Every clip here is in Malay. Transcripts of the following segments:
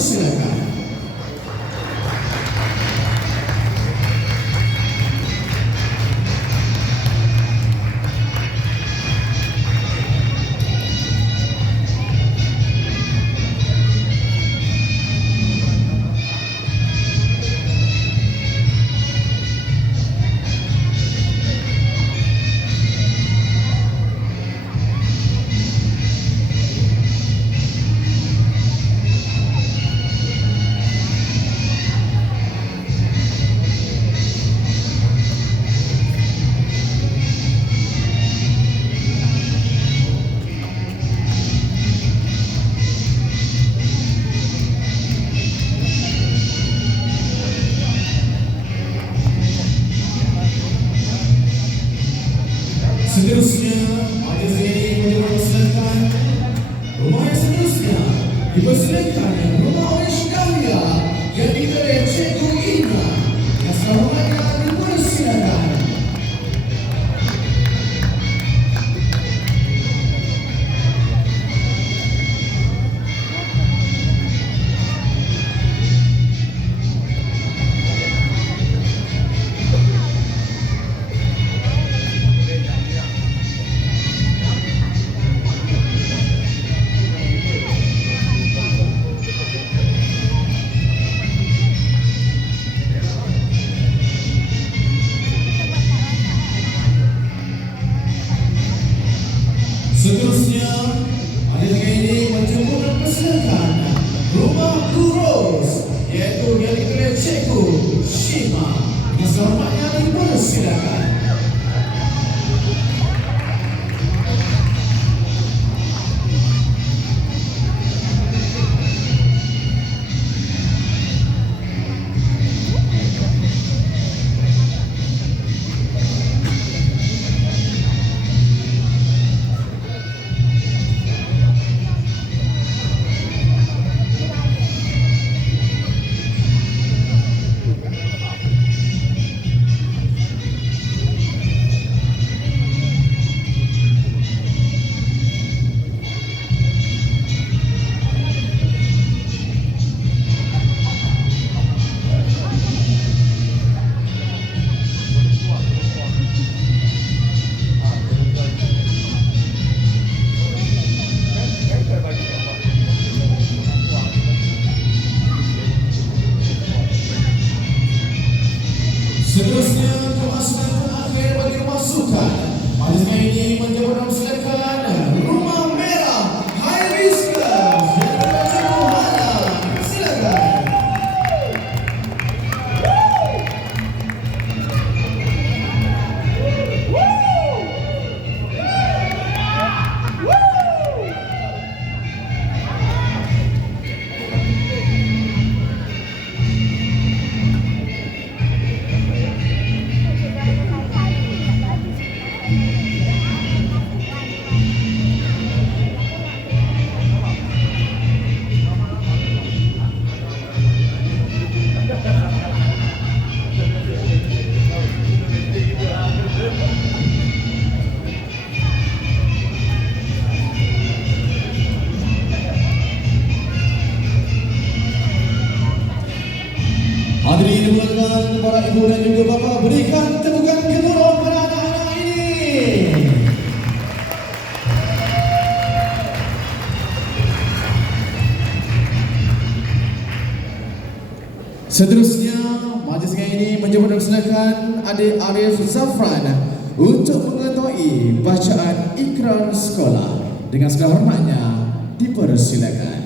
Dipersilakan. Seterusnya, majlis ini mempersilakan rumah yang seterusnya. Dipersilakan rumah Oish Dahlia yang diketuai Cikgu Ina. Yang selamanya dipersilakan. Seterusnya, majlis ini menjemput dan persilakan rumah Kuros, iaitu yang diketuai Cikgu Shima. Yang selamanya dipersilakan. Seterusnya, pemasukan terakhir bagi pemasukan. Majlis ini menjemput dan persilakan rumah merah Hibiscus yang diketuai Cikgu Hana. Silakan. Hadirin dimulakan para ibu dan juga bapa, berikan tepukan gemuruh pada anak-anak ini. Seterusnya, majlis ini menjemput dan persilakan adik Arif Zafran untuk mengetahui bacaan ikrar sekolah. Dengan segala hormatnya, dipersilakan.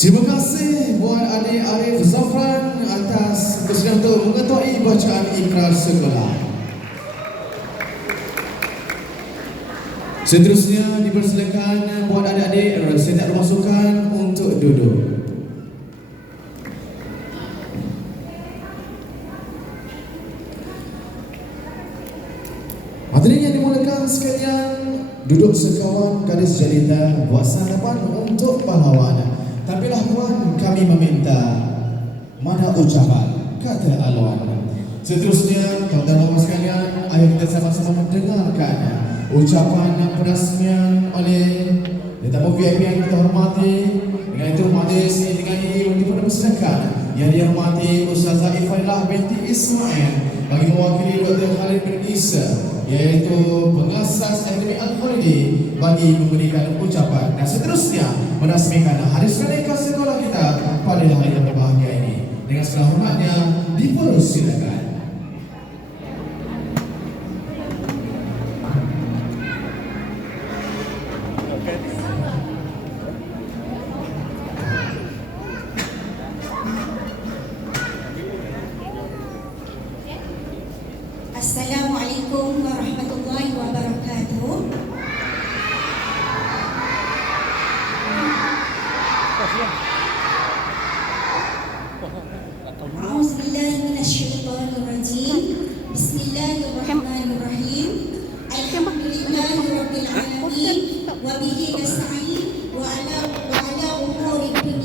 Terima kasih buat adik Arif Zafran atas kesediaan untuk mengetuai bacaan ikrar sekolah. Seterusnya dipersilakan buat adik-adik setiap rasukan untuk duduk. Hadirin yang dimuliakan sekalian, duduk sekawan gadis jelita buat santapan untuk pahlawan. Tapilah puan kami meminta mana ucapan kata aluan. Seterusnya tuan-tuan dan puan sekalian, ayo kita sama-sama mendengarkan ucapan peresmian oleh tetamu VIP yang kita hormati. Dengan itu majlis ini dengan ini dipersilakan yang dihormati Ustazah Ifailah binti Ismail bagi mewakili Dr. Khalid bin Isa, yaitu pengasas Akademi Al-Khalidi, bagi memberikan ucapan dan seterusnya merasmikan hari pernikahan sekolah kita pada hari yang berbahagia ini. Dengan segala hormatnya dipersilakan. Assalamualaikum warahmatullahi wabarakatuh. A'udzubillahi minasyaitonirrajim. Bismillahirrahmanirrahim. Alhamdulillahirabbil alamin wa bihi